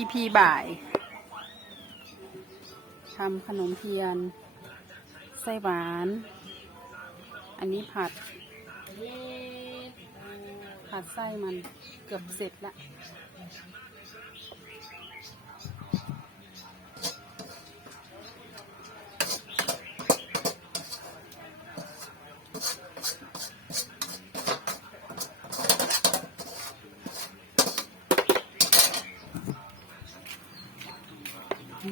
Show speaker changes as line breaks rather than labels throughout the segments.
EP บ่ายทำขนมเทียน ไส้หวาน อันนี้ผัด ผัดไส้มันเกือบเสร็จละ เด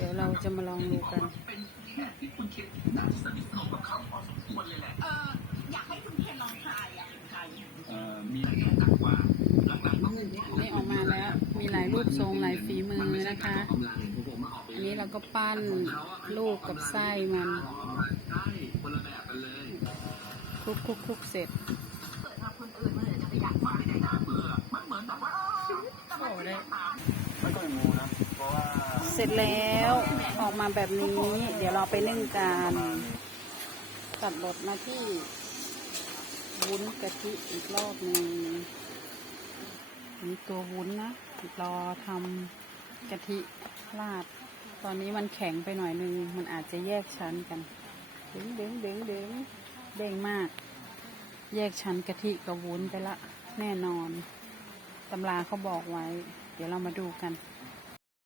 ี๋ยวเราจะมาลองดูกันนี่ออกมาแล้ว มีหลายรูปทรงหลายฝีมือนะคะ อันนี้เราก็ปั้นลูกกับไส้มันคลุกคลุกคลุกเสร็จ
ไม่ค่อยมูนะ เพราะว่า
เส ร็จแล้วออกมาแบบนี้ เดี๋ยวเราไปนึ่งกันตัดบทมาที่วุ้นกะทิอีกรอบหนึ่งนี่ตัววุ้นนะรอทำกะทิราด ตอนนี้มันแข็งไปหน่อยนึง มันอาจจะแยกชั้นกันเดึงเดึงเดึงเดึงเด้งมาก แยกชั้นกะทิกับวุ้นไปละ แน่นอนตำราเขาบอกไว้ เดี๋ยวเรามาดูกัน